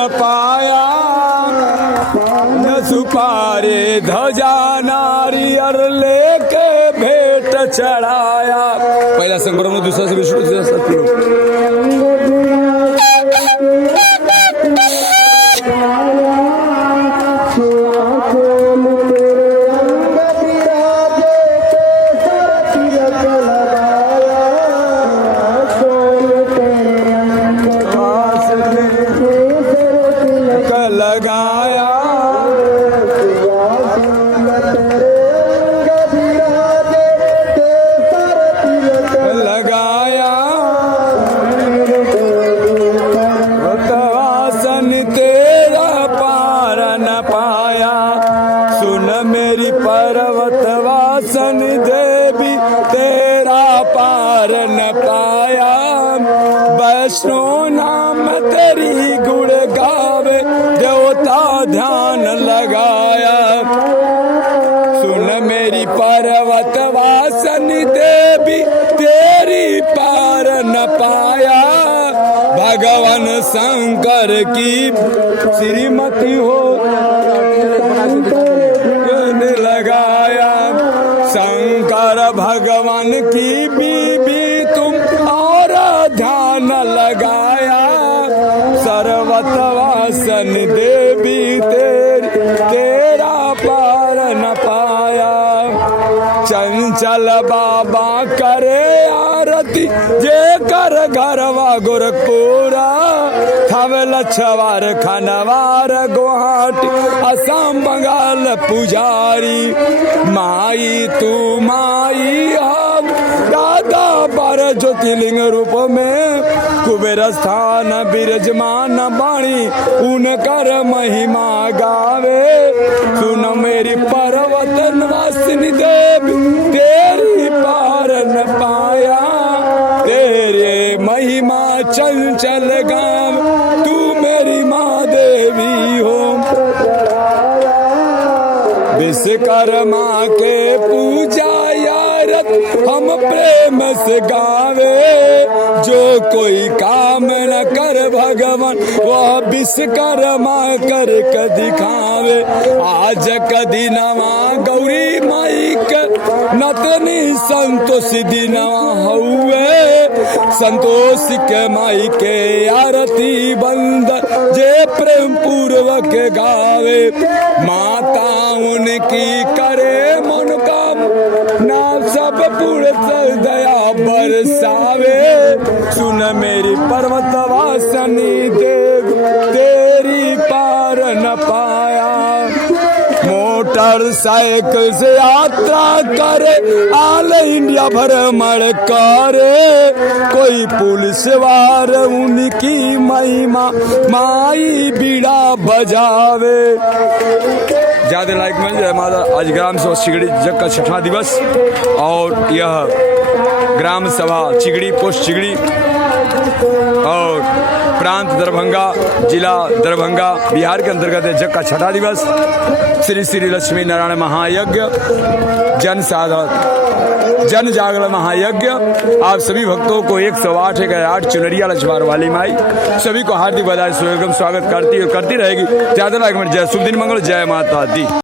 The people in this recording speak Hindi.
न पाया, न सुपारे ध्वजा नारियर लेके भेंट चढ़ाया। पहिला संक्रमण दुसरा से विष्णु लगाया, लगाया भक्तवासन तेरा पार न पाया। सुन मेरी पर्वतवासन देवी तेरा पार न पाया। वैष्णो नाम तेरी गुण गावे देवता ध्यान लगाया। सुन मेरी पर्वत वासन देवी तेरी पार न पाया। भगवान शंकर की श्रीमती हो लगाया। शंकर भगवान की बीबी तुम और ध्यान लगाया। सर्वतवासन देवी तेरा पार न पाया। चंचल बाबा करे आरती जे कर घरवा गोरखपुरा। थावे लछवार खनवार गुवाहाटी असम बंगाल पुजारी। माई तू माई हम दादा पर ज्योतिर्लिंग रूप में। कुबेर स्थान विराजमान बाणी उनकर महिमा गावे। सुन मेरी पर्वत निवासिनी देवी तेरी पार न पाया। तेरे महिमा चंचल गाँव तू मेरी माँ देवी हो। विश्वकर्मा के पूजा यारत हम प्रेम से गावे। जो कोई काम न कर भगवान वह विश्वकर्मा कर के दिखावे। आज कदी नवा गौरी माई के नतनी संतोष दिनवा हुए। संतोष के माई के आरती बंद जे प्रेम पूर्वक गावे। माता उनकी करे मन काम ना सब पूर्ण दया बरसावे। सुन मेरी पर्वत वासनी देव तेरी पार न पाया। मोटरसाइकिल से यात्रा करे ऑल इंडिया भ्रमण करे। कोई पुलिस वार उनकी महिमा माई बीड़ा बजावे। ज्यादा लाइक में जय माता। आज ग्राम सभा चिगड़ी जग का 6वां दिवस और यह ग्राम सभा चिगड़ी पोस्ट चिगड़ी और प्रांत दरभंगा जिला दरभंगा बिहार के अंतर्गत है। जग का 6वां दिवस श्री श्री लक्ष्मी नारायण महायज्ञ जन जागरण महायज्ञ। आप सभी भक्तों को 108 चुनरिया लछवार वाली माई सभी को हार्दिक बधाई वेलकम स्वागत करती रहेगी। ज्यादा लाइक में जय शुभ दिन मंगल जय माता दी।